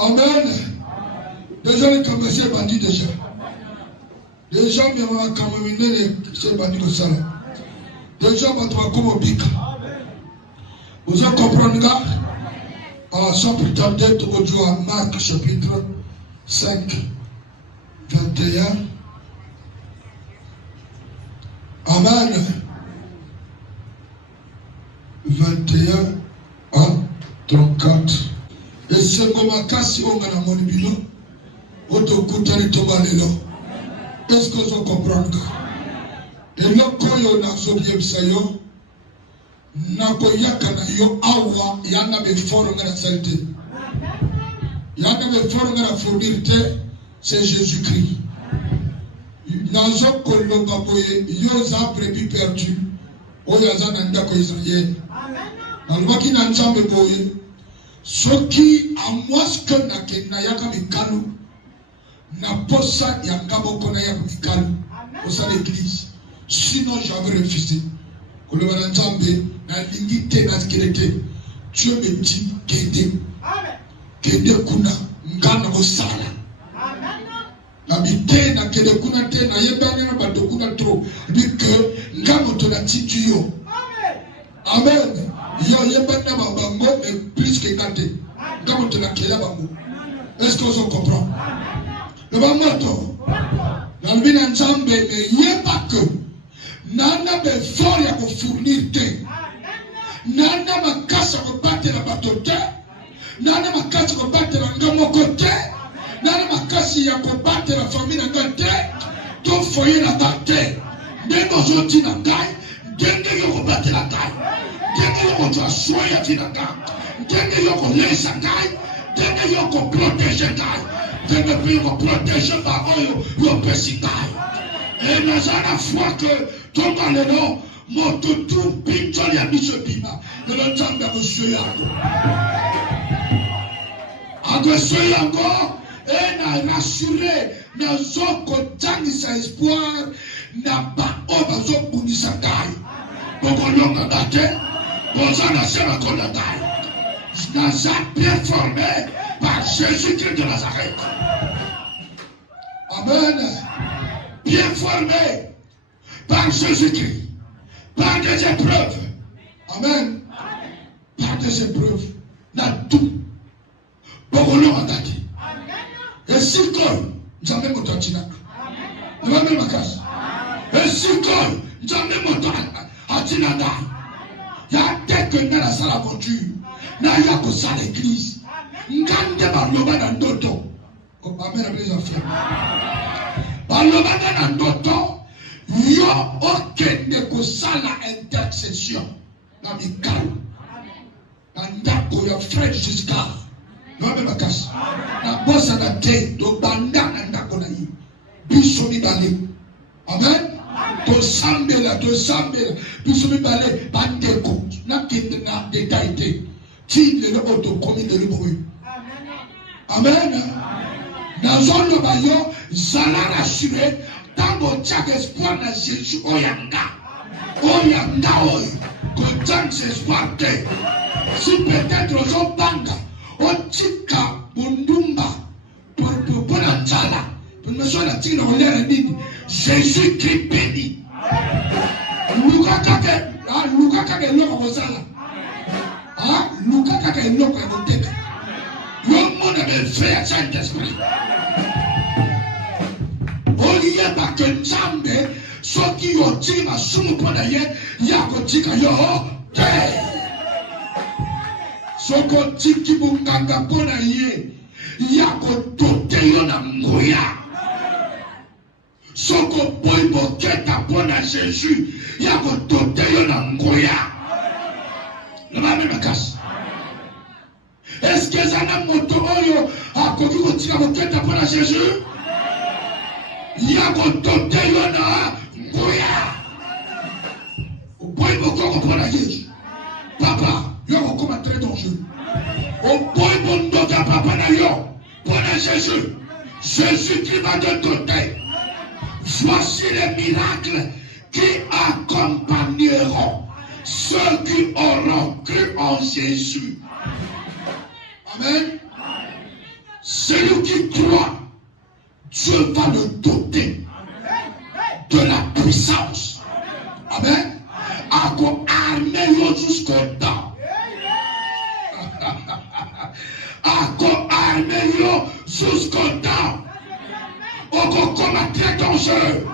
Amen. Déjà, les commerçants bandits déjà. Déjà, mais on va quand même les bandits au salon. Déjà, on va comme au bic. Vous en comprenez, gars? Sans plus tarder, aujourd'hui à Marc chapitre 5, 21. Amen. 21 à 34. Et c'est comme un cas si on a la monibino. Autocoutane tobalelo. Est-ce que vous comprenez? Et là, quand on a sauvé ça, nakoyaka na yo awa yana be foro ngana salte yana be foro ngana fournir te c'est Jésus-Christ nazo kolonga boye yo za brebis perdu oyo aza na ndako Israël nalobaki na nzambe boye soki amwaske na yaka mikalu na posa ya ngaboko na yaka mikalu posa l'église sinon j'avais refusé koloba na nzambe na lingite na skelete Dieu me dit kende kuna ngana mosala na bite na kende kuna te na yebani na bato kuna trop que ngamo to na tituyo amen yo yebani na bango mais plus que kate ngamo to na kela bango. Est-ce que vous comprenez? Le bamoto na bina nzambe me yeba que nana be fort ya ko fournir te nana makasa ko batela bato te nana makasa ko batela ngamoko te nana makasi ya ko batela famille na te to foyer na te ndenge ozoti na ngai ndenge yo ko batela ngai ndenge yo ko twa soya tina ngai ndenge yo ko lesa ngai ndenge yo ko protéger ngai ndenge yo ko protéger ba oyo yo pesi ngai. Et nous avons la foi que tout le monde, mon tout picture ya biso bima, de l'entendre à monsieur Yango. À monsieur Yango, et n'a rassuré, n'a zoko tangisa espoir, n'a pas obazo bunisa kai. Boko longa date, boza na sema kola kai. N'a sa bien formé par Jésus-Christ de Nazareth. Amen. Bien formé par Jésus-Christ, par des épreuves. Amen. Par des épreuves. Dans tout. Pour nous entendre. Et si comme nous avons mon tantina. Nous avons ma casse. Et si comme nous avons mon tantina. Il y a dès que nous avons la salle aventure. Nous avons la salle l'église. Nous avons la dodo. Amen. Après les enfants. Balobana na ndoto yo okende kosala intercession na mikalo na ndako ya frère jusqu'à nobe bakasi na bosa na te do banda na ndako na yi biso mibale. Amen. To sambela biso mibale bandeko na kende na détaillé ti le auto komi de l'eboui. Amen. Nazono bayo zala rassuré dans mon tchak espoir na Jésus oyanga oyo que tant espoir te si peut-être aux banga otika bundumba pour la tala pour me sola tina olera nini Jésus Christ béni luka kake loko kozala luka kake loko ya koteka yo mona be frère Saint-Esprit. Oliye bake nzambe soki yo tiki masumu pona ye yako tika yo te soko tiki bunganga pona ye yako tote yo na nguya soko boy boketa pona Jésus yako tote yo na nguya. Le mame makasi. Est-ce que zana moto oyo akoki kotika boketa pona Jésus? Yako tote yo na nguya. Boy bokoko pona Jésus. Papa, yako koma très dangereux. Au boy bondoka papa na yo pona Jésus. Jésus qui va te doter. Voici les miracles qui accompagneront ceux qui auront cru en Jésus. Amen. Celui qui croit, Dieu va le doter de la puissance. Amen. Ako armé jusqu'au temps. Ako armé jusqu'au temps. Oko comme très dangereux.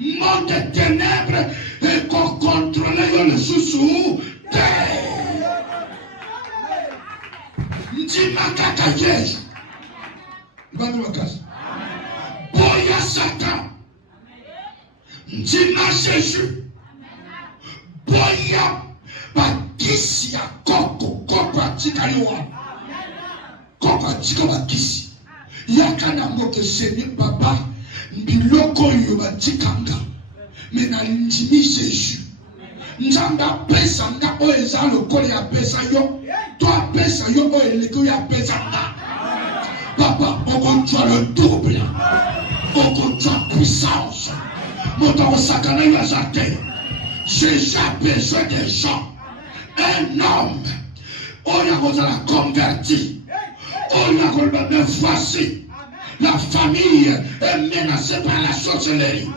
Monde de ténèbres et qu'on contrôle le sous Ndimakaka Yesu. Boya Satan. Ndima Jésus. Boya bakisi ya koko atika yoa. Koko atika bakisi. Yakana moke seni papa. Biloko yo batikanga. Mena ndimi Jésus. Nzamba pesa nga o eza lokole ya pesa yo. Toi pesa yo o eleko ya pesa nga. Papa, on contrôle le double. On contrôle puissance. Mon temps sacré la jardin. Jésus a besoin des gens. Un homme. On a converti. On a me voici. La famille est menacée par la sorcellerie.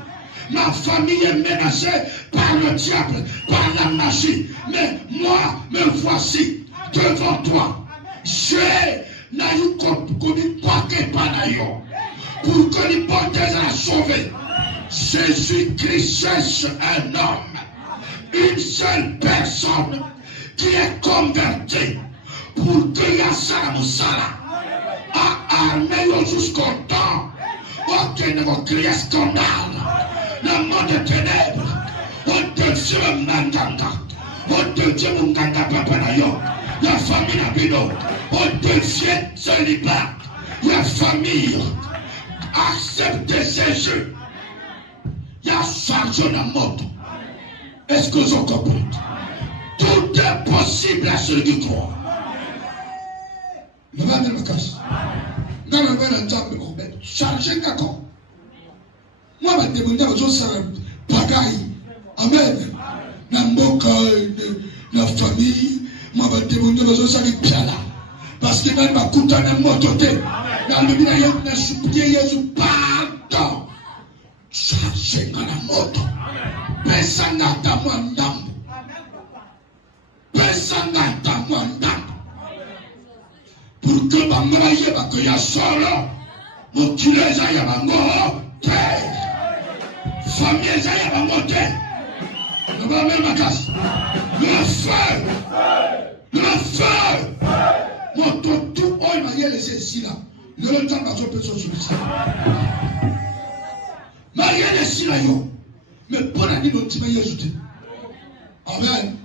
Ma famille est menacée par le diable, par la magie. Mais moi, me voici devant toi. J'ai pour que l'hypothèse a sauvé. Jésus-Christ cherche un homme, une seule personne qui est convertie pour que Yassara Moussala a armé jusqu'au temps auquel nous crions scandale. Le monde des ténèbres, on te dit le Mandanga, on te dit le Munganga Papanayo, la famille Nabino, on devient célibat, la famille accepte Jésus. Il y a changé la mode. Est-ce que vous comprenez? Tout est possible à celui qui croit. Le va de la casse. Dans le va de la changer d'accord. Moi, je vais demander aux autres bagaille. Amen. La famille, moi, je vais demander aux autres piala. Parce que même ma couta n'a pas doté. Dans le village, on a supplié Jésus pardon. Changer dans la moto. Personne n'a ta mandam. Personne n'a ta mandam. Pour que Bangla yeba que ya solo. Mon kileza yaba ngo. Famille yaba ngo. Le va même ma casse. Le feu. Le feu. Mon tout il m'a laissé ici là. Le temps n'a pas besoin de ça. Marie est ici là yo. Mais pour la nuit tu vas y ajouter. Amen.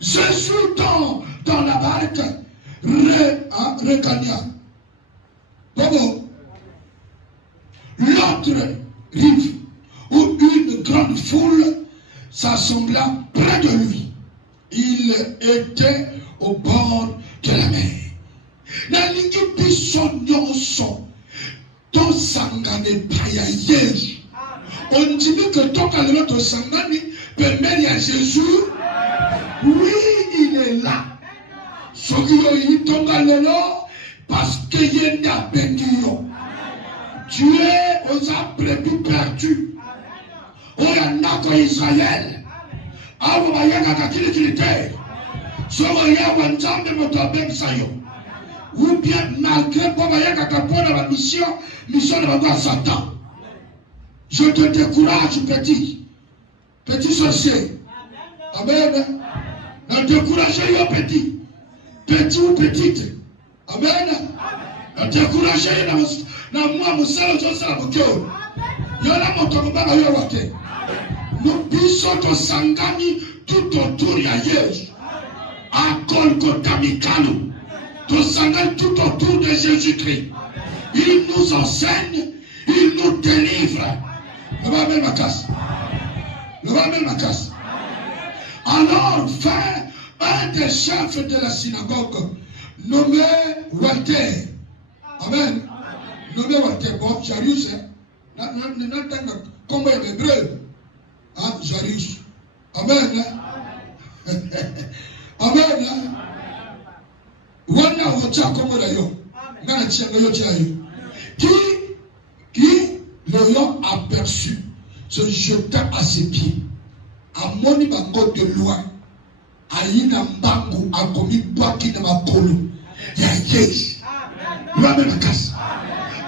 Jésus dans la barque Recania. Bon. L'autre rive où une grande foule s'assembla près de lui. Il était au bord de la mer. Nalingi biso nyonso to sangane paya Yesu. On dit que tant qu'à l'autre sangani permet à Jésus. Oui, il est là. Ce qui est là, parce qu'il y a béni. Dieu aux a prévu perdu. On y en a qu'en Israël. Alors, il y a un kilomètre. Ou bien malgré la mission de Satan. Je te décourage, petit sorcier. Amen. Ne découragez pas, petit ou petite. Amen. Ne découragez pas, moi, mon seul, il y a la moto, nous bisons sangani tout autour de Jésus. À Golgotha Mikalo, tout sangani tout autour de Jésus-Christ. Il nous enseigne, il nous délivre. Le va mettre ma casse. Le va mettre ma casse. Alors, un des chefs de la synagogue, nommé Walter. Amen. Nommé Walter. Bon, Jarius, comment il est hébreu? Ah, Jarius. Amen. Amen. Wana wacha comment d'ailleurs. Qui l'ayant aperçu se jeta à ses pieds. A moni bango de loin. Aïna mbangu a commis baki de ma colo. Ya yesh. Lui-même la casse.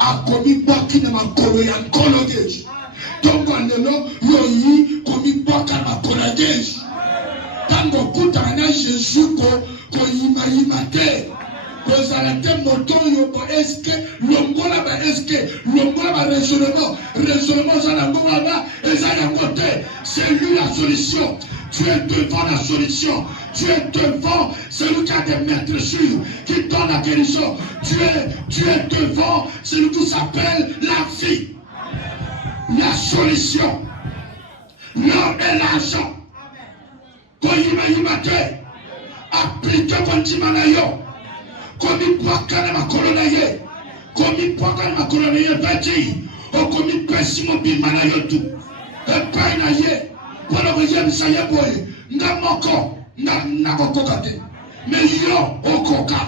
A commis baki de ma colo. Ya colo yesh. Donc on est là. Yoyi commis baki de ma colo yesh. Tango kutana Jésus ko imate. Kozalate moto yobo eske longola ba raisonnement ça na ngoma ezala côté. C'est lui la solution. Tu es devant la solution. Tu es devant celui qui a des maîtres sûrs, qui donne la guérison. Tu es devant celui qui s'appelle la vie. La solution. L'or et l'argent. Koyima appliquez kontimanayo. Komi poaka na makolona ye. Komi poaka na makolona ye beti. O komi pesimo bimana yo tu. Epai na ye. Polo ko yem sa ye boy. Ngamoko na kokoka te. Me yo okoka.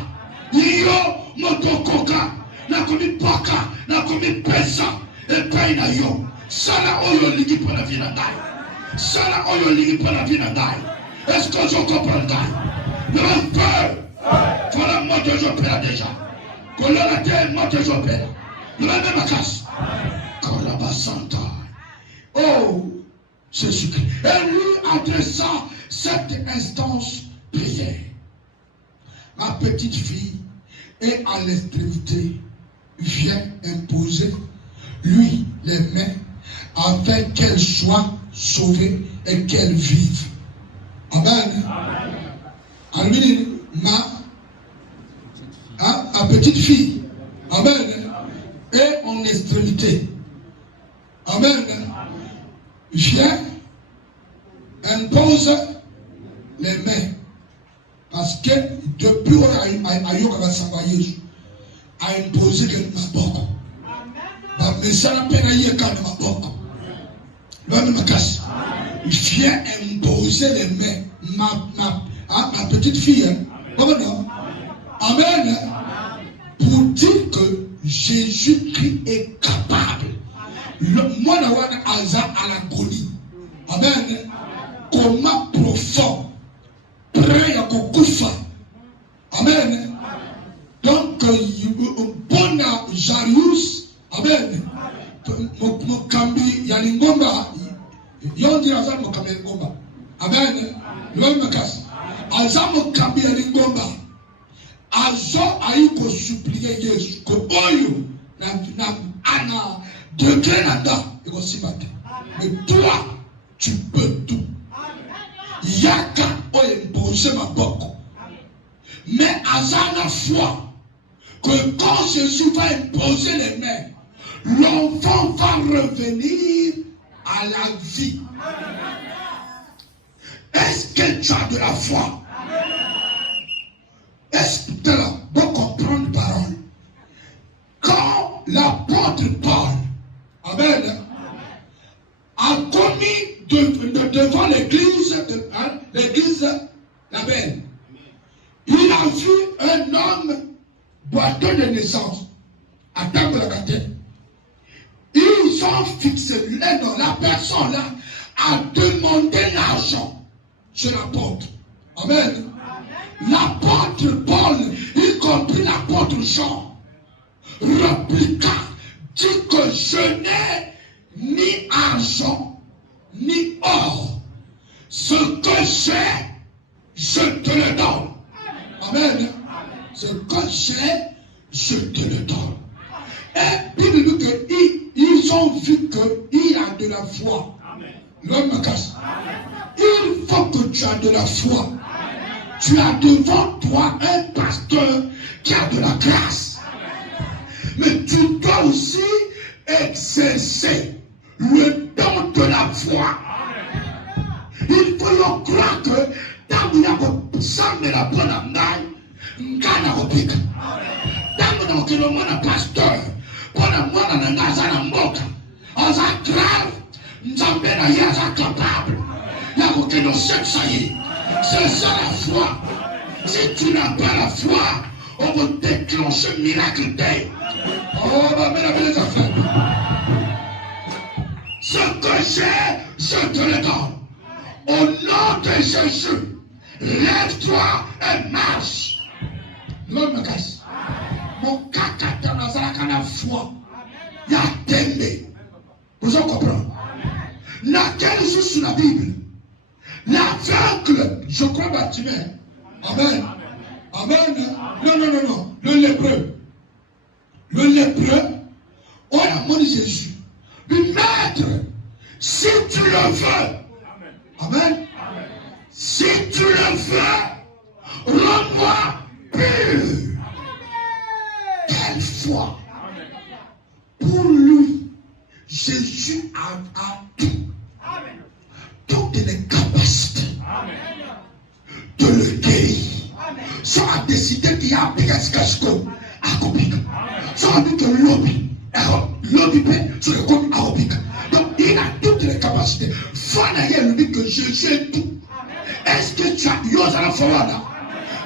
Yo motokoka. Na komi poaka, na komi pesa. Epai na yo. Sala oyo ligi pour la vie na dai. Sala oyo ligi pour la vie na dai. Est-ce que je comprends dai? Le feu. Voilà, moi que j'opère déjà. Colorate, moi que j'opère. Le même casse. Colabasanta. Oh, Jésus-Christ. Et lui adressa cette instance prière. Ma petite fille est à l'extrémité. Vient imposer lui les mains afin qu'elle soit sauvée et qu'elle vive. Amen. Amen. Ma petite fille, amen, est en extrémité. Amen. Viens, impose les mains. Parce que depuis a imposé que ma boque. Mais ça n'a pas eu quand ma boque. L'homme me casse. Viens imposer les mains. Ma petite fille, amen. Pour dire que Jésus-Christ est capable. Moi, je suis à l'agonie. Amen. Comment profond. Prêt à Kokufa. Amen. Donc, bon Jarius. Amen. Mokambi Yaningomba. Yon dit Azam Mokambi Yaningomba. Amen. L'homme me casse. Azam Mokambi Yaningomba. Azo aiko supplier Yesu ko oyo na ana degré nada iko simate. Mais toi tu peux tout. Yaka oyo imposer ma boko. Mais azana foi que quand Jésus va imposer les mains, l'enfant va revenir à la vie. Est-ce que tu as de la foi? Est-ce que tu as bon comprendre la parole? Quand l'apôtre Paul, amen, a commis devant l'église, la belle, il a vu un homme boiteux de naissance à table de la tête. Ils ont fixé la personne là a demandé l'argent chez l'apôtre. Amen. L'apôtre Paul, y compris l'apôtre Jean, répliqua, dit que je n'ai ni argent, ni or. Ce que j'ai, je te le donne. Amen. Ce que j'ai, je te le donne. Et puis ils ont vu qu'il y a de la foi. L'homme me casse. Il faut que tu aies de la foi. Tu as devant toi un pasteur qui a de la grâce. Mais tu dois aussi exercer le don de la foi. Il faut leur croire que tant qu'il y a sang de la bonne amnaille, ngana kopika. Tant que le monde a pasteur, pour le monde a ngazana mboka, on a grave, nzambe na yaza capable. Là où que nos sexe. C'est ça la foi. Si tu n'as pas la foi, on va déclencher un miracle. Oh, ma mère avait les affaires. Ce que j'ai, je te le donne. Au nom de Jésus, lève-toi et marche. L'homme me casse. Mon caca dans la salle à foi. Il y a tembe. Vous en comprenez? Laquelle joue sur la Bible? L'aveugle, je crois Bartimée. Amen. Amen. Non. Le lépreux. Le lépreux, on a demandé Jésus. Le maître, si tu le veux. Amen. Si tu le veux, rends-moi pur. Quelle foi. Pour lui, Jésus a tout. Toutes les capacités de le guérir. Ça a décidé qu'il y a un presque à Copic. Ça a dit que lobby sur le compte aérobique. Donc il a toutes les capacités. Fanaïe lui dit que Jésus est tout. Est-ce que tu as eu à la fois là?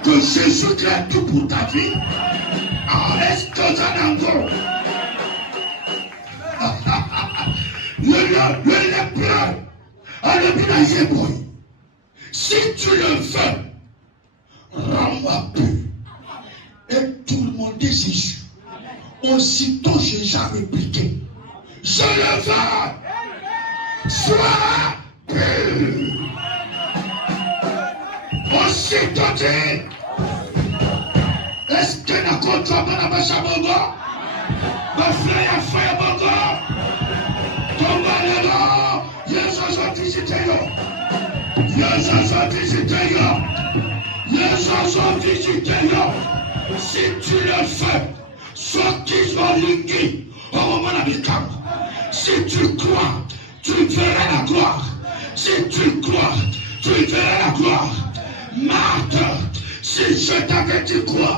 Que Jésus crée tout pour ta vie? Est-ce que tu as encore? Le lépreux. Si tu le veux, rends-moi peu. Et tout le monde dit Jésus. Aussitôt Jésus a répliqué, je le veux, sois pur. Aussitôt dit, est-ce que la côte va pas la bâche à Bongo? Ma frère a fait à Bongo. Tomba là, Jésus a visité yo. Jésus a visité yo. Jésus a visité yo. Si tu le fais, soit qu'ils vont linguer au moment de la. Si tu crois, tu verras la gloire. Si tu crois, tu verras la gloire. Marthe, si je t'avais dit quoi?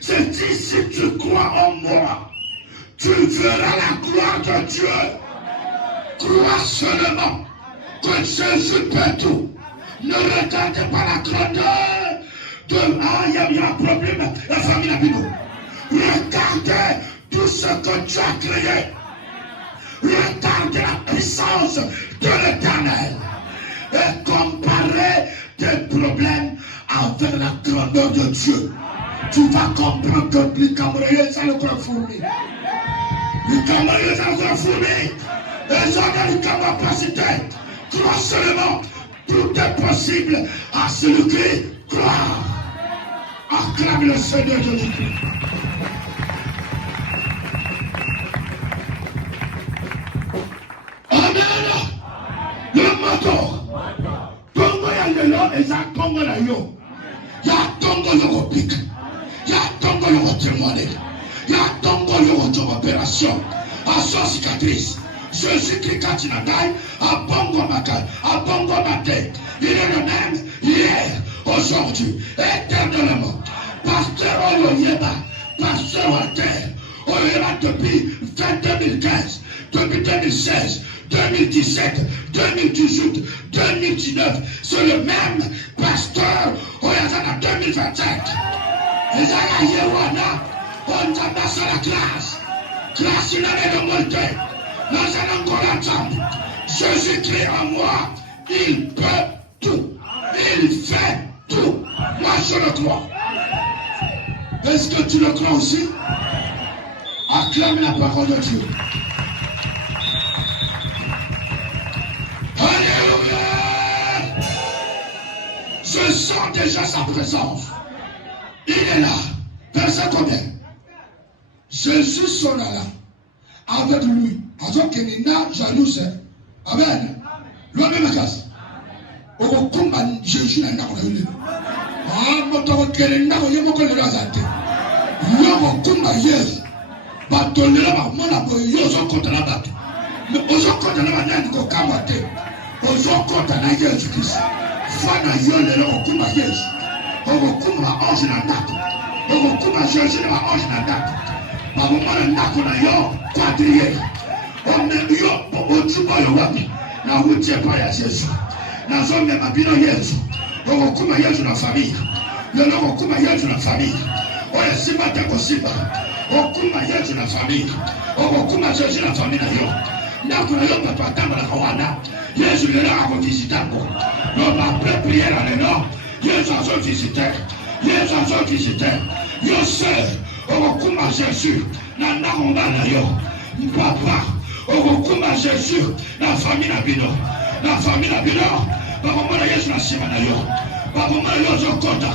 C'est dit si tu crois en moi, tu verras la gloire de Dieu. Crois seulement que Jésus peut tout. Ne regardez pas la grandeur de il y a un problème, la famille Nabigo. Regardez tout ce que Dieu a créé. Regardez la puissance de l'Éternel. Et comparez tes problèmes avec la grandeur de Dieu. Tu vas comprendre que les Camerounais, ça le croit fourni. Les Camerounais, ça le croit fourni. Les gens ont une capacité. Crois seulement. Tout est possible à celui qui croit. Acclame le Seigneur Jésus-Christ. Amen. Le moto. Tongo ya lelo eza tongo na yo. Ya tongo yo pique. Ya tongo yo témoigner. Ya tongo yo opération. À son cicatrice. Jésus-Christ quand il a taille, à bongo matin, il est le même hier, aujourd'hui, éternellement. Pasteur Oloyeba, pasteur Walter, Oloyeba depuis 2015, depuis 2016, 2017, 2018, 2019, c'est le même pasteur Oyazana 2027. Et ça y a Yewana, on t'a passé la classe. Classe, il avait de monter. Jésus-Christ en moi, il peut tout, il fait tout. Moi je le crois. Est-ce que tu le crois aussi? Acclame la parole de Dieu. Alléluia. Je sens déjà sa présence. Il est là. Verset combien? Jésus sera là. Avec lui. Azok kenina jalouse. Amen. Lui-même casse. Au combat Jésus n'a pas eu. Ah, moto kenina oyemo ko le razate. Yo mo kumba yes. Batolera ba mona ko yo so kota na bato. Mais ozo kota na nani ko kamate. Ozo kota na Yesu Christ. Fana yo le lo kumba yes. Ogo kumba ange na ndako. Ogo kumba Jésus na ange na ndako. Ba mona ndako na yo quadriller. On est yo otuba yo wapi na utie pa ya Yesu na zombe mabino Yesu okukuma Yesu na famille lelo okukuma Yesu na famille oya simba tako simba okuma yetu na famille okuma Jésus na famille na yo ndako na yo papa tamba na kawana Yesu lelo akovisitako no ba prière lelo Yesu azo visiter Yesu azo visiter yo sœur okuma Jésus na ndako na yo papa okuma Jésus na famille na bino bakomona Yesu na sima na yo bakomona yo ozokonda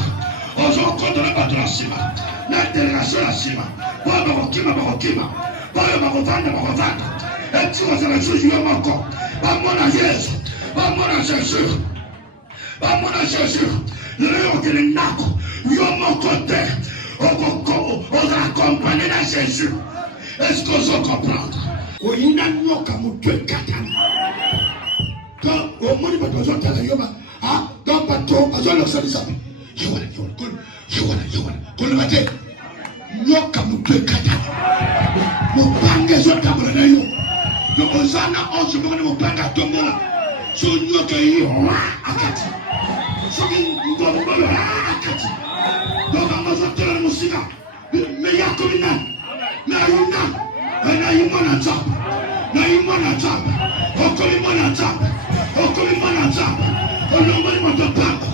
na bato na sima na délégation na sima bayo bakokima bayo bakovanda eti kozala susu yo moko bamona Yesu bamona Jésus lelo okende ndako yo moko te ozala kompane na Jésus. Est-ce que vous comprenez? Oyina nyoka mutu ekatana quand omoni bato bazotala yo donc bato bazolosalisa yewala kolobate nyoka mutu ekatana mopange ezotambola na yo donc ozana onse moko ne mopange atombola so nyoka eyo akati soki ngongolo akati donc angozotela na mosika me yakomi nani na imona nzambe okolimona nzambe olongoli moto pamba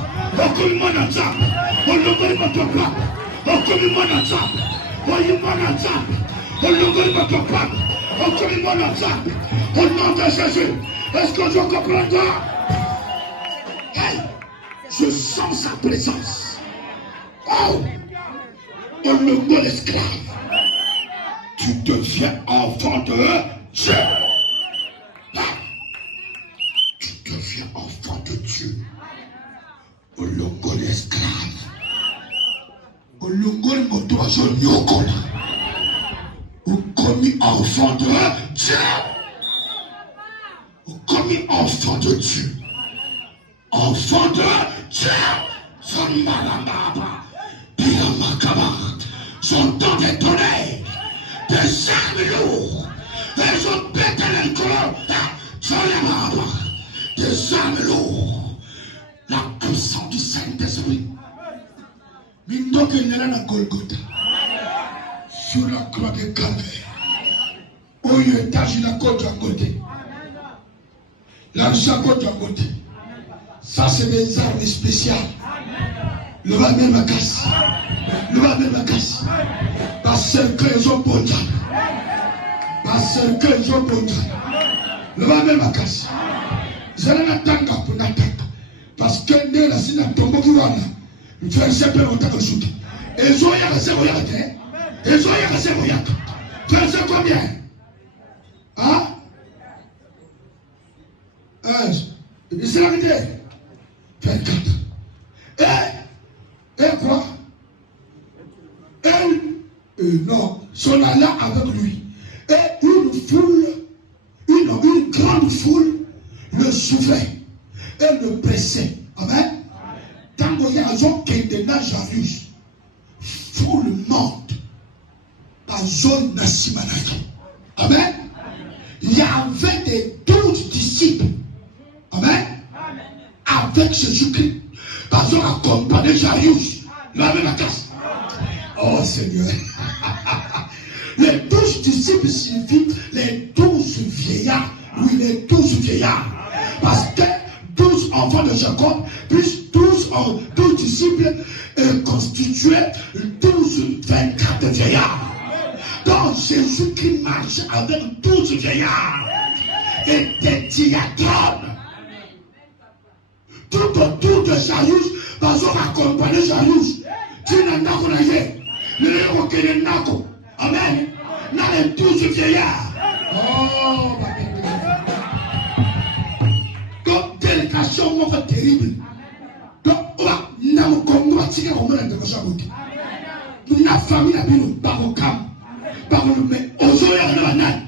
okolimona nzambe olongoli moto pamba okolimona nzambe oyimona nzambe olongoli moto pamba okolimona nzambe au nom de Jésus. Est-ce que je comprends? Hey, je sens sa présence. Oh, olongoli esclave. Tu deviens enfant de Dieu. Tu deviens enfant de Dieu. Olongoli esclave. Olongoli moto azo nyokola. Okomi enfant de Dieu. Okomi enfant de Dieu. Enfant de Dieu. Son malambaba. Piamakaba. Son temps de tonnerre. Des armes lourdes, elles ont pété les colons sur les membres. Des armes lourdes, la puissance du Saint-Esprit. Mindoke nela na Golgotha, sur la croix de Calvaire. Oyo étage la côte à côté, la côte à côté. Ça c'est des armes spéciales. Le va même à casse. Parce qu'ils ont pondu. Le va même à casse. Zala natanga pour natanga. Parce que ne la sina tombo kiwana. Verset peu longtemps que shoot. Ils ont yaka c'est voyaka. Verset combien? Hein? C'est la vérité. 24. Et quoi? Non, sont là avec lui. Et une grande foule le suivait et le pressait. Amen. Tant qu'il y a un homme qui est dans Jairus, foule monte par zone nasimanaï. Amen. Il y avait des 12 disciples. Amen. Avec Jésus-Christ. Parce qu'on accompagné Jairus. La même classe. Oh Seigneur. Les 12 disciples signifient les 12 vieillards. Oui, les 12 vieillards. Parce que 12 enfants de Jacob, plus 12 disciples constituaient 24 vieillards. Donc Jésus qui marche avec 12 vieillards et des diatrons. Tout autour de Jairus, parce qu'on accompagne Jairus. Tu n'as pas de amen. Dans les 12 vieillards. Oh, comme délégation terrible. Donc, na mukongo tika komona ndeko shabuki. Na famille na bino bakokam. Bakolo me ozoya na banani.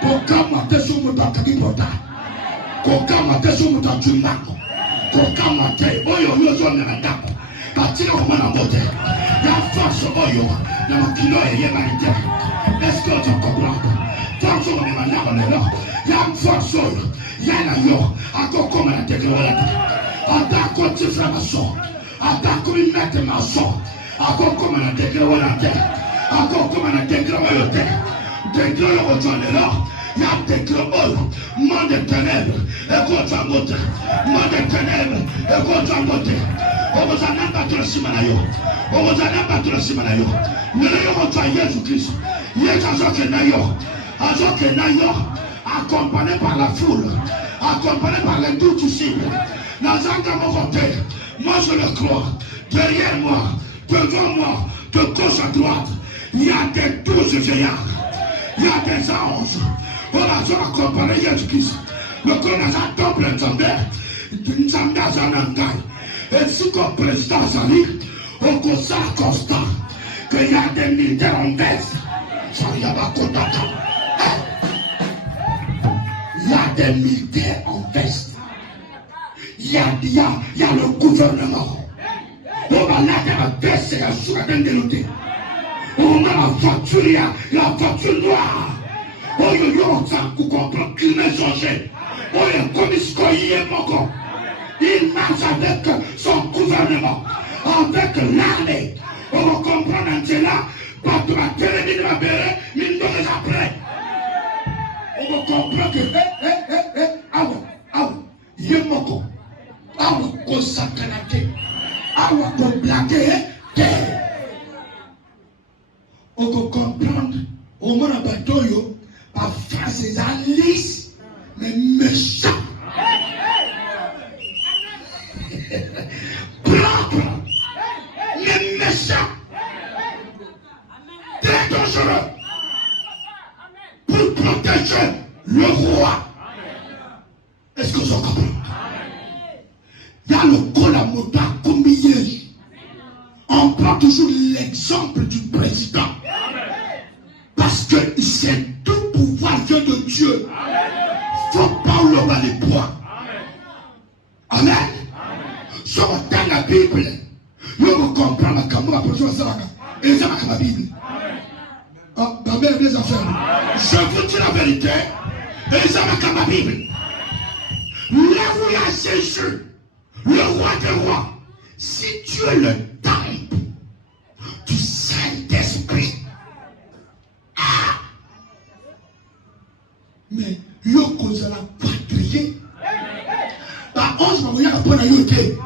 Kokama teso mutakaki bota. Kokama teso mutajumako. Kokama te oyo yozo na ndako. Batika komona bote. Ya force oyo na makilo yemanite. Est-ce que tu comprends? Force oyo na ndako lelo. Ya force oyo yana yo akokoma na teknolojia. Atako tifra maso. Atako imete maso. Encore comme on a déclaré la terre. Encore comme on a déclaré la terre. Déclaré au jour de l'or. Il y a déclaré monde de ténèbres. Et qu'on soit monté. Monde de ténèbres. Et qu'on soit monté. On vous a même battu le simanayo. On vous a même battu le simanayo. Nous n'ayons pas Jésus-Christ. Il est Nayo. Accompagné par la foule. Accompagné par les 12 disciples. Dans un mon côté. Moi je le crois. Derrière moi. Devant moi. De gauche à droite. Il y a des 12 vieillards. Il y a des anges. On a accompagné Jésus-Christ. Le connaissant double Nzambe Azanangai. Et si comme président Zali, on constate constant qu'il y a des militaires en veste. Il y a des militaires en veste. Il y a le gouvernement. On va la veste et la sourate de l'autre. On a la voiture noire. On y a un comprend qu'il n'est changé. On y a commis ce qu'il est mort. Il marche avec son gouvernement, avec l'armée. On va comprendre un tel là, pas de la télé, de la bérée, mais nous après. On va comprendre que, il est mort. Qu'on s'accanaté, qu'on blagué, on va comprendre, au moins à Batoyo, par face des alices, mais méchants. Propre, mais méchant, très dangereux pour protéger le roi. Est-ce que vous en comprenez? Il y a le Kolamoda Koumiyé. On prend toujours l'exemple du président parce que c'est tout pouvoir vient de Dieu. Il ne faut pas lever les poids. Amen. Sur la Bible, nous comprenons la caméra pour jouer ça. Et ça va la Bible. Ma mère des affaires. Je vous dis la vérité. Et ça va la Bible. Là où il y a Jésus, le roi des rois, si tu es le temple du Saint-Esprit, mais yo cause la patrie. Par onze ma voyage après la yoté.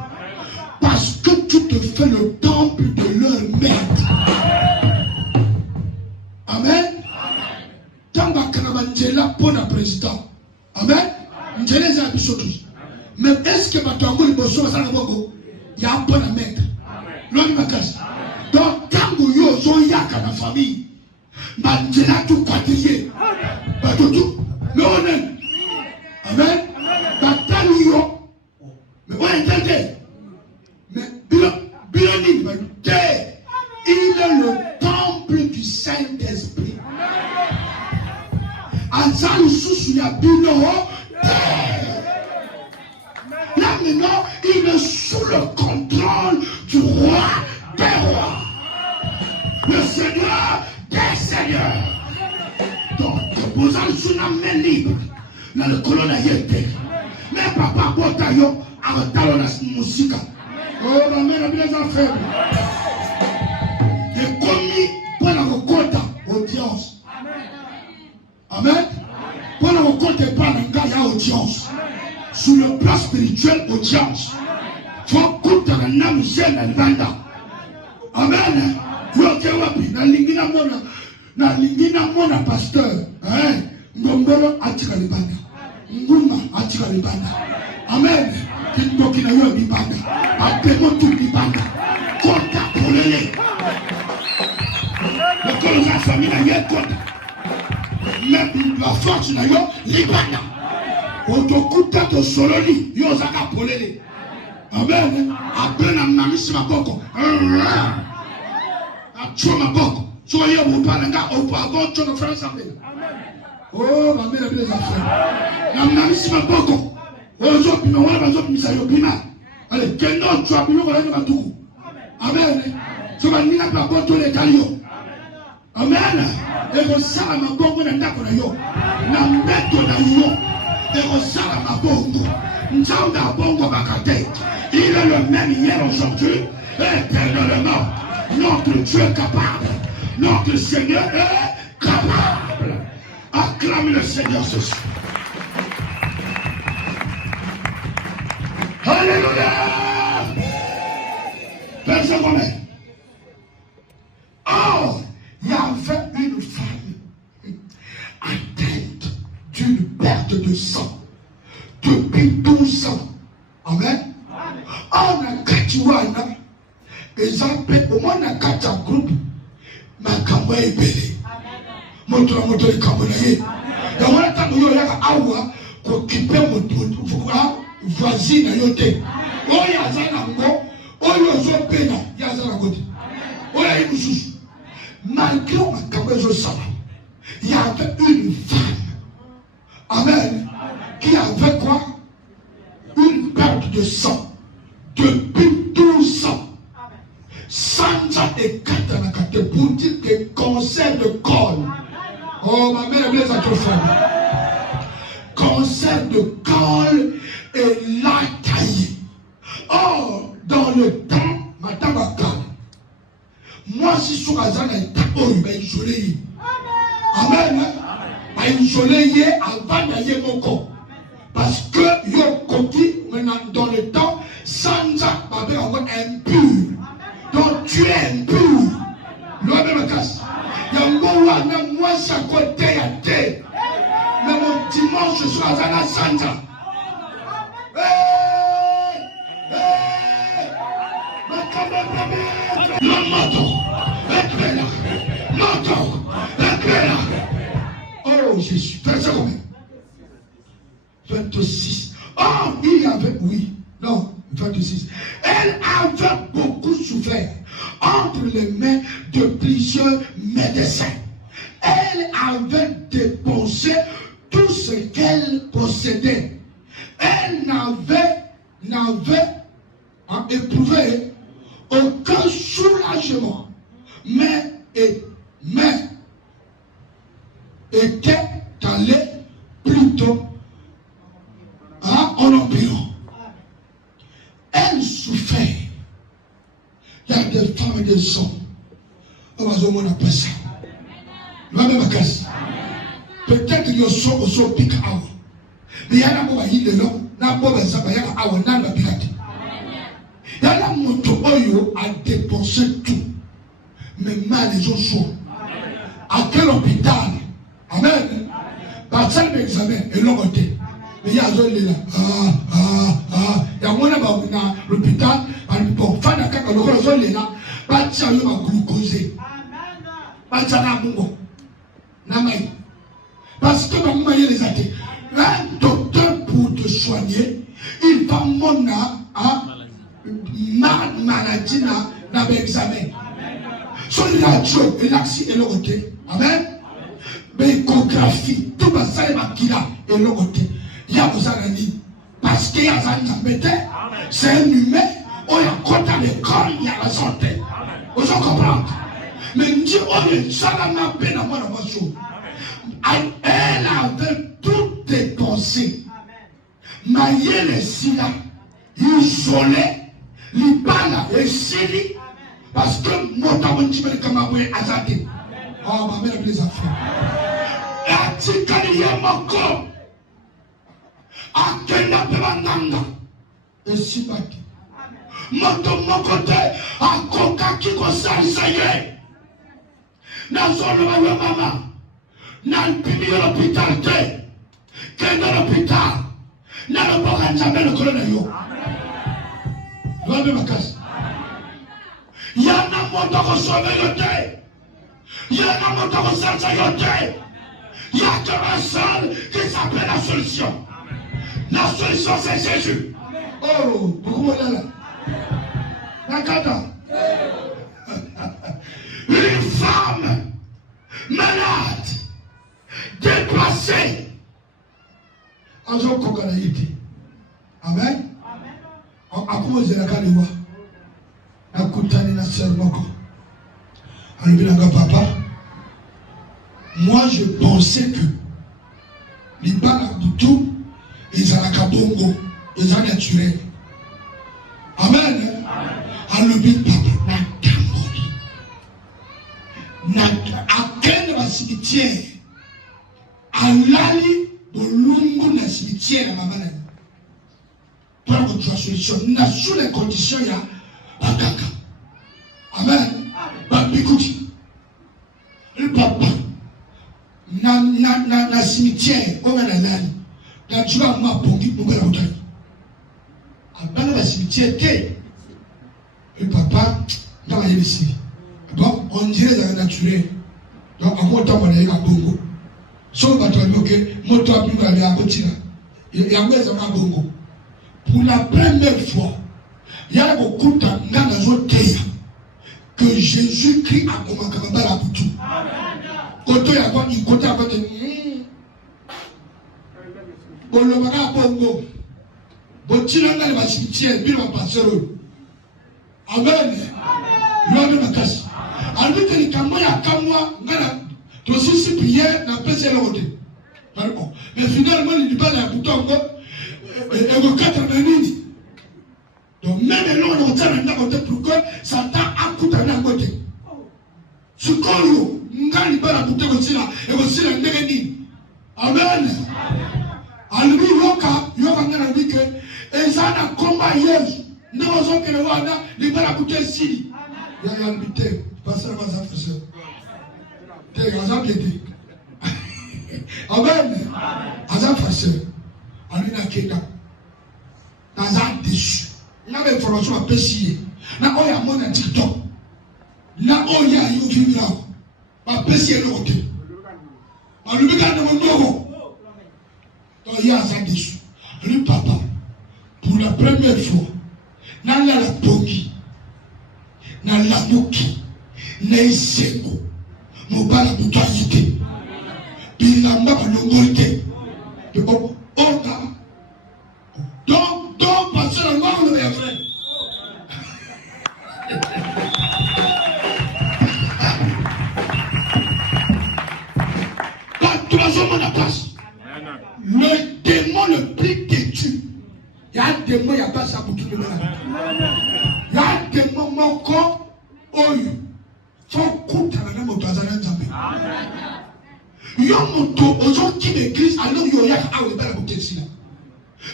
Parce que tu te fais le temple de leur maître. Amen. Tant que Kanabandjela pour le président. Amen. Njela za bisotus. Mais est-ce que Batango liboso ça na bogo? Ya pour le maître. Non makas. Donc tango yo zo yaka na famille. Bandjela tout quadrillé. Batotu. Non. Amen. Batango yo. Mais on entendez. Mais il est le temple du Saint-Esprit. Là maintenant, il est sous le contrôle du roi des rois. Le Seigneur des seigneurs. Donc, vous allez sur la main libre. Dans le colonne à Yété. Mais papa, Botayo, avec talon à musique. Oh, ma mère a bien fait. Et commis pour la rencontre audience. Amen. Pour la rencontre par un gars, il y a audience. Sur le plan spirituel, audience. Il faut écouter un âme jeune à l'Ibanda. Amen. Na lingina mona pasteur. Ngombolo atika l'Ibanda. Nguma atika l'Ibanda. Amen. Kintoki na yo l'Ibanda. Atemo tout l'Ibanda. Konta polele. Le col de la famille na yo konta. Même la force na yo l'Ibanda. Otokuta to sololi yo zaka polele. Amen. Après na mamisi maboko. Achoma maboko. Soyez vous parlez au pardon de nos frères ensemble. Oh, ma mère est bien fait. La mamisi maboko. Aujourd'hui, nous allons nous misayo bina. Allez, quel nom tu as pu nous voir dans tout. Amen. Ce va nous la porte les talio. Amen. Et vous savez ma bongo na ndako na yo. Na mbeto na yo. Et vous savez ma bongo. Nzamba bongo bakate. Il est le même hier aujourd'hui, éternellement. Notre Dieu est capable. Notre Seigneur est capable. Acclame le Seigneur ce soir. Alléluia. Verset combien? Or, il y avait une femme atteinte d'une perte de sang depuis 12 ans. Amen. On a katiwana. Exemple, au moins on a 4 groupes. Ma kamba est belé. Moto est kambonaye. Ya wana tango yo yaka awa ko kipe moto fuka voisine yote. Oya zana ngo, oyo zo pena ya zana ngoti. Oya imususu. Malgré ma kamba zo sala. Il y avait une femme. Amen. Qui avait quoi? Une perte de sang depuis 12 ans. Sanja et Katanakate pour dire que cancer de col. Oh, ma mère est à ton frère. Cancer de col et la taille. Or, dans le temps, madame Akal, moi, si je suis à Zana et Tako, il va isoler. Amen. Il va isoler avant d'aller mon corps. Parce que, yo, Koki, maintenant, dans le temps, Sanja, ma mère, impur. Donc tu es impur. L'homme me casse. Il y a un moment où moi, c'est à côté à terre. Mais mon dimanche, je suis à Zana Sanja. Oh Jésus, verset combien? 26. Oh, il y avait, oui, non, 26. Elle avait beaucoup souffert entre les mains de plusieurs médecins. Elle avait dépensé tout ce qu'elle possédait. Elle n'avait éprouvé aucun soulagement, mais était allée plutôt en empirant. Elle souffrait. Il y a des femmes et des hommes. On va appeler ça. Peut-être qu'il y a aussi pick out. Mais il y a un moment de l'homme, il y a un moment de il y a un moto a dépensé tout. Mais mal les gens sont. À quel hôpital? Amen. Par ça, l'examen est long côté. Mais il y a un là. Il y a un moment dans l'hôpital. Bon, fin de quand le réseau est là. Pas de ça, il y a un glucose. Pas de ça, il y a un parce que dans le les athées, un docteur pour te soigner, il va mon maladie dans l'examen. Sur la radio, l'axi et le côté. Amen. L'échographie, tout ça, il y a le côté. Il y a besoin d'un lit. Parce qu'il y a un c'est un humain, on a compté à l'école, il y a la santé. Vous comprenez? Mais il dit, on est salamé peine à moi dans ma chose. Elle avait tout dépensé. Maïe les sila, isolé, li bala et sili, parce que mon tamonti me kamaboué azadé. Oh, ma mère les affaires. Et à Tikaliye Moko, à Kenya Pemananga, et Sibaki. Moto Mokote, à Koka Kiko Salsaye. Nazolo Mama. Dans l'hôpital, que dans l'hôpital, dans le programme jamais le colonel. L'homme de ma casse. Il y a un moto qui sauve yoté. Il y a un moto qui salsa yoté. Il y a que un seul qui s'appelle la solution. La solution c'est Jésus. Oh, pourquoi on est là? Nakata. Une femme malade. Déplacé. Azo kokanaïti. Amen. Akomoze la kaliwa. Akutani na sermoko. Alubinanga papa. Moi je pensais que les balles de tout, ils ont la kabongo, ils ont naturel. Amen. Alubin papa na kamboni. cimetière. Alali, bolungu na cimetière na maman. Pour avoir une solution. Na sous les conditions, il y a bakaka. Amen. Babikuti. Le papa. Na cimetière, on va la lali. Dans tu vas moi pongi pour la bouteille. Abana la cimetière t'es. Le papa, dans la ici. Bon, on dirait dans la nature. Donc, à mon temps, on est à Bongo. Sauf que tu as dit que mon temps, tu vas aller à Kotina. Il y a un Bongo. Pour la première fois, il y a beaucoup de temps dans la zone que Jésus-Christ a commencé à la boutou. Quand il y a quoi, il compte à côté. Bon, le matin, Bongo. Bon, tu n'as pas de cimetière, puis on va passer. Amen. Lors de ma casse. Alors que les camois, il y a camois, tu as aussi prié, n'a pas essayé de l'autre. Mais finalement, il dit pas la bouton encore. Et au 80 minutes. Donc, même là, on tient un côté pour que Satan a coupé un côté. Ce qu'on n'a pas la bouton aussi là, et aussi la négative. Amen. Alors, il y a dit que, et ça a combat hier. Nous avons que le Rwanda, il va la bouteille ici. Il y a un butin, passer à ma frère. T'es un bébé. Amen. Azan frère. Alina Keda. Nazan déçu. N'a pas information à pécier. N'a pas eu mon TikTok. N'a pas eu un YouTube là. Ma pécier le côté. Ma lui regarde mon dogo. Donc il y a Azan déçu. Lui papa, pour la première fois. Na la pongi, na la muki, na isengo, mobala butayite, bilamba balongolite, oka. Donc, parce que le monde on est vrai. Quand tu as à la place, le démon le plus têtu. Il y a un démon, il n'y a pas ça pour tout le monde. Il y a un démon, mon corps, il faut qu'on ait un moto à Zanzambé. Il y a un moto, aux gens qui m'écrivent, alors il y a un moto à la bouteille ici.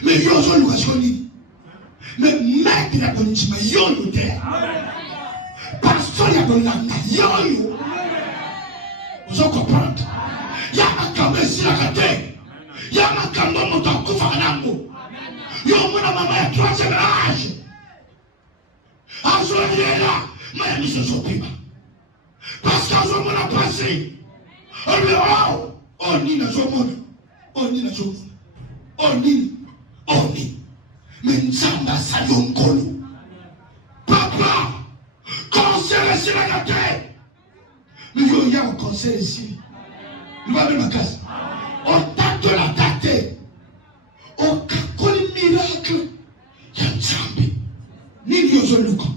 Mais il y a un moto à mais maître, il y a un moto à il y a un moto pasteur, il y a un moto il y a un moto. Vous comprenez? Il y a un caméra ici, il y a un caméra moto à Koufaranambo. Yo mwana mama ya troisième âge. Azoyela, maya mise zopima. Parce qu'azo mwana passé. On lui oh ni na zomona. Oh ni na zomona. Oh ni. Mais nzamba sa yonkolo. Papa, cancer ici la gâte. Mais yo y a un cancer ici. Il va de ma casse. On tâte la tâte. On kakoli miracle ya nzambe nini yozoluka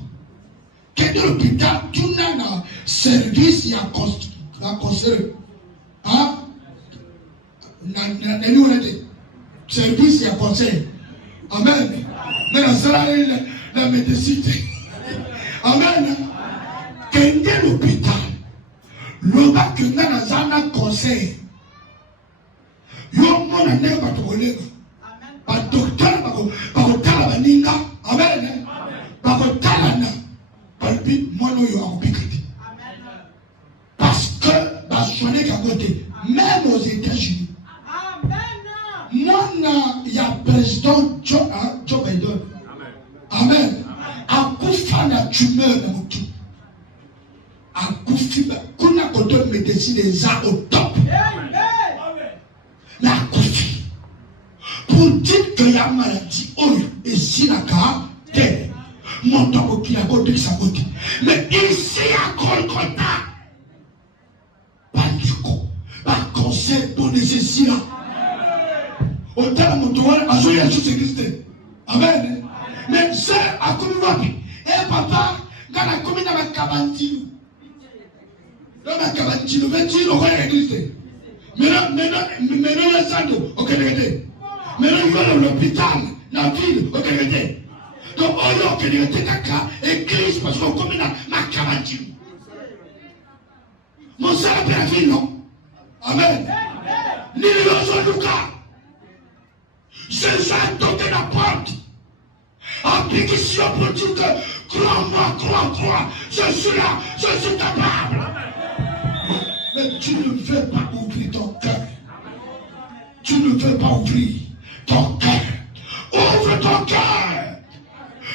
kende l'hôpital tuna na service ya conseil na niwende service ya conseil amen mais la salarié la médecine amen kende l'hôpital loba kenda na zana conseil yo mona ne ba tokolenga ba docteur bakotala baninga amen bakotala na balbi mono yo akobikati parce que basoigné qu'à côté même aux États-Unis mwana ya président Joe Biden amen akufa na tumeur na mutu akufi kuna koto médecine eza au top na akufi pour dire qu'il y a maladie, et si la carte, mon temps qui a côté sa côté. Mais ici à Golgotha, pas du coup, pas conseil pour nécessiter. Autant mon toit, à jouer à Jésus-Christ. Amen. Mais c'est à Koumiwapi. Et papa, quand la commune a ma cabantine, dans ma cabantine, le 21, on va l'église. Maintenant, les sandos, ok, regardez. Maintenant, il va à l'hôpital, dans la ville, ok, regardez. Donc, on a église, église, parce qu'on commune ma cabantine. Mon salaire la ville, non. Amen. Niliyozunguka. Jésus a toqué la porte. Application pour dire que crois. Je suis là, je suis capable. Mais tu ne veux pas ouvrir ton cœur. Tu ne veux pas ouvrir ton cœur. Ouvre ton cœur.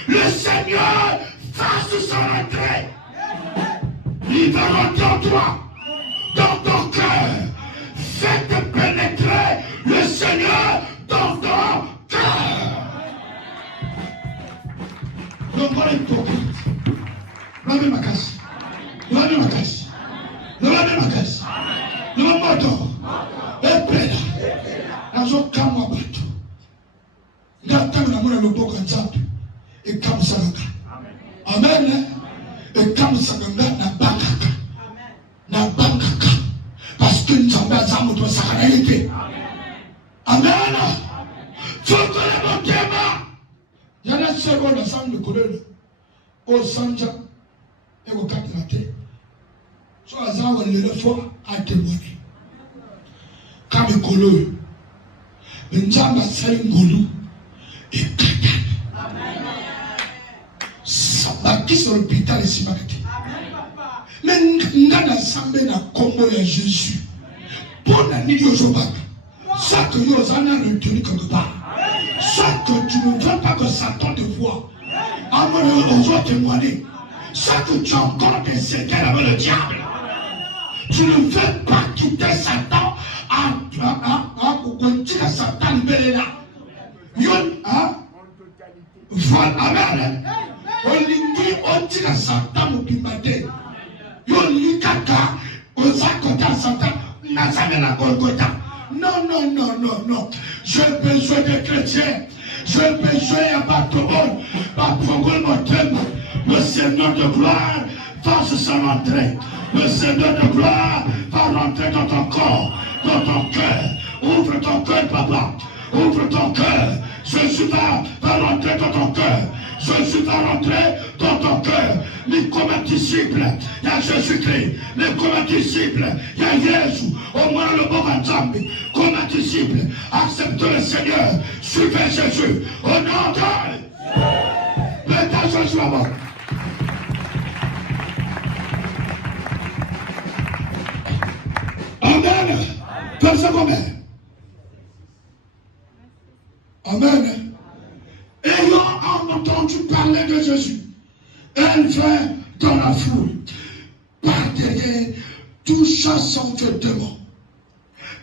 Le Seigneur fasse son entrée. Il va rentrer en toi, dans ton cœur. Faites pénétrer le Seigneur dans ton cœur. Donc voilà une hypocrite. Levez ma casse. Levez ma casse. Levez ma casse. Levez ma moto. Epela. Nazo kama bato. Ndatanga na mwana loboko nzambe. Ekamsanga. Amen. Ekamsanga na bakaka. Na bakaka. Parce que nzambe azamu to sakanayite. Amen. Fokole motema. Yana sego na sangu kolelo. O sanja ego katela te. So azawa le fo a témoigner. Kame kolo. Nzamba sali ngolu et katana. Amen. Sabaki sur l'hôpital ici bakati. Mais ngana sambe na kombo ya Jésus. Pour la nidi ozobaka. Ça que Yosana retenu quelque part. Ça que tu ne veux pas que Satan te voie. Avant aux autres témoigner. Ça que tu as encore des séquelles avec le diable. Tu ne veux pas quitter Satan pour continuer à Satan libérer là. Voilà, amen. Olingi otira Satan mupimate. Yoli kaka ozakota Satan nazamela Golgotha. Non. J'ai besoin des chrétiens. J'ai besoin d'un bâton. Pas prendre mon thème. Le Seigneur de gloire va se rentrer. Le Seigneur de gloire va rentrer dans ton corps, dans ton cœur. Ouvre ton cœur, papa. Ouvre ton cœur. Jésus va rentrer dans ton cœur. Jésus va rentrer dans ton cœur. Mais comme un disciple, il y a Jésus-Christ. Mais comme un disciple, il y a Jésus. Au moins le bon Nzambi. Comme un disciple, acceptez le Seigneur. Suivez Jésus. Au nom de l'État Jésus à mort. Amen. Verset combien? Amen. Ayant entendu parler de Jésus, elle vint dans la foule, par derrière, toucha son vêtement.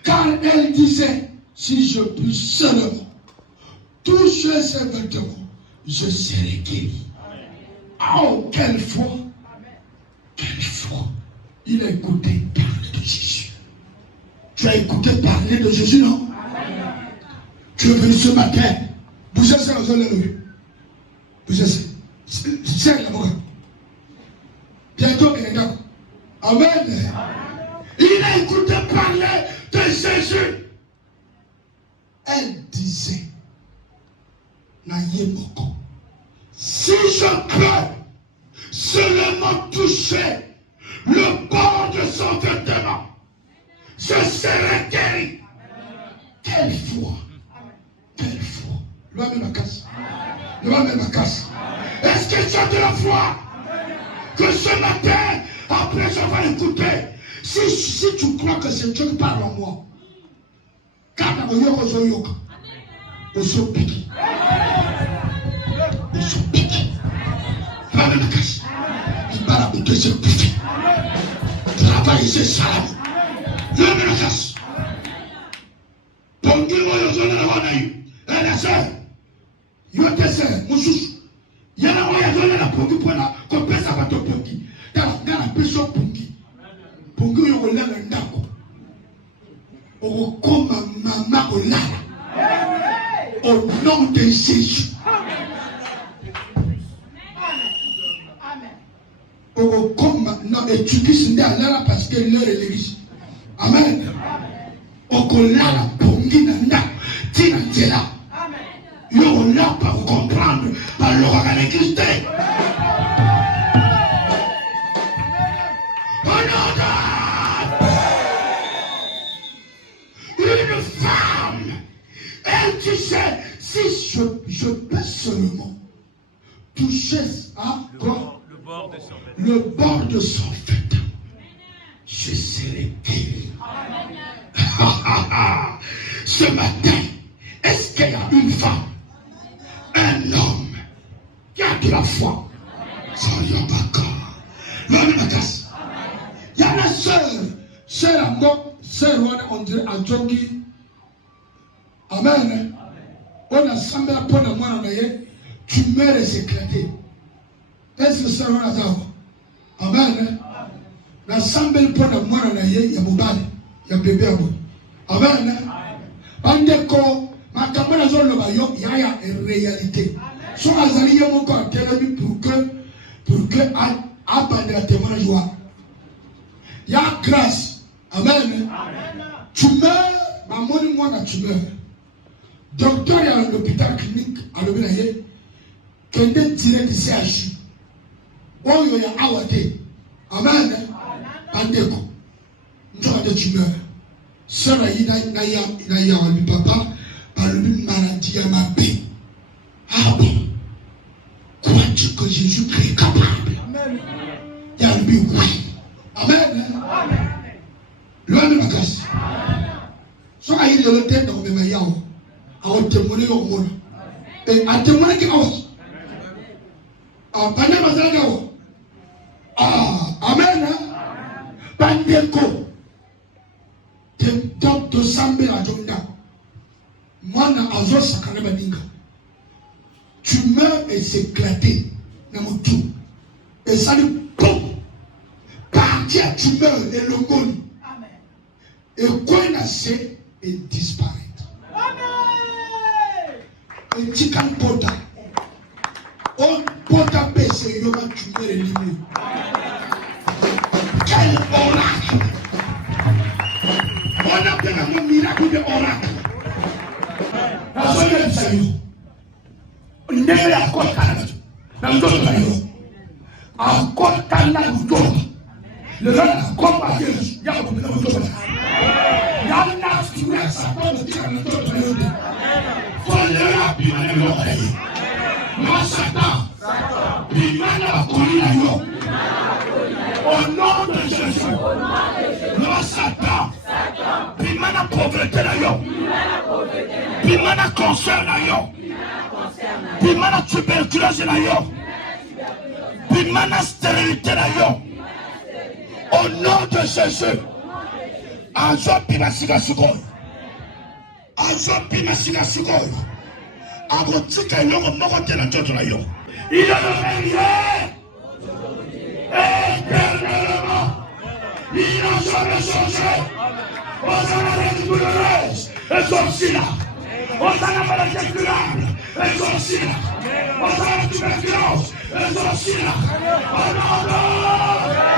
Car elle disait, si je puis seulement toucher ses vêtements, je serai guéri. Oh, quelle foi! Quelle foi! Il a écouté parler de Jésus. Tu as écouté parler de Jésus, non? Tu es venu ce matin. Vous êtes là, vous allez lever. Vous êtes c'est la boca. Bientôt, il est là. Amen. Il a écouté parler de Jésus. Elle disait, si je peux seulement toucher le bord de son vêtement, je serai guéri. Quelle foi! Quelle foi! Levez ma casse. Levez ma casse. Est-ce que tu as de la foi? Que ce matin, après avoir écouté, si tu crois que c'est Dieu qui parle en moi, quand tu as au piqué. Levez ma casse. Il parle à côté, c'est piqué. Travail, c'est salam. Levez ma casse. Pongi moyo zona na wana ela sasa yote sasa mususu yana waya zona na pongi pona ko pesa bato pongi na pesa pongi yo olala ndako o koma mama olala au nom de Jésus. Amen. O koma non et tu dis nda là parce que l'heure est riche. Amen. Okolala pongi nanda tina tela. Yo là pas comprendre par le regard de Christ. je peux seulement toucher à quoi? Le bord de son vêtement. Je serai guéri. Ce matin, est-ce qu'il y a une femme, un homme qui a de la foi? Il y a la sœur on dirait Adjongi. Amen. On a semblé pour le mois tu meurs éclaté. Est-ce que ça va d'abord? Amen. La semblé pour le mois il y a Moubali, il y a bébé à moi. Amen. Bandeko, ma caméra zone le baillon, il y a une réalité. Son azali mon corps télé pour que à la témoignage joie. Il y a grâce. Amen. Tu meurs, ma monnaie moi quand tu meurs. Docteur il y a l'hôpital clinique à l'hôpital. Quelqu'un direct du CHU. Oh il y a awate. Amen. Bandeko. Nous avons des tumeurs. Seul il y a un papa par le maladie à ma paix. Ah bon. Crois-tu que Jésus-Christ est capable? Il y a lui oui. Amen. Loin de ma casse. So ayi de le tête dans mes maillots. À vous témoigner au monde. Et à témoigner qui ose. Ah, pendant ma zone. Ah, amen. Pandeko. Top de Sambe à Jonda. Moi, na azo sakane baninga. Tu meurs et s'éclater dans mon tout. Et ça lui boum. Partir, tu meurs et le monde. Et quoi nascer et disparaître. Et tu can pota. On pota baisser, il y aura tu meurs et limite. Quel oracle! On appelle un miracle de oracle. La seule chose, ndebe akotana na mtoto na yo akotana mtoto lelo akomba Yesu yako bila mtoto yana sikia sababu tika na mtoto na yo folera bimana yo kai masata bimana kolina yo au nom de Jésus le Satan bimana pauvreté na yo bimana cancer na yo bimana tuberculose na yo bimana stérilité na yo au nom de Jésus azo pimasika sikoyo akotika eloko moko te na nzoto na yo il est réveillé éternellement il n'a jamais changé osana la douloureuse exorcila osana maladie incurable exorcila osana tuberculose exorcila au nom de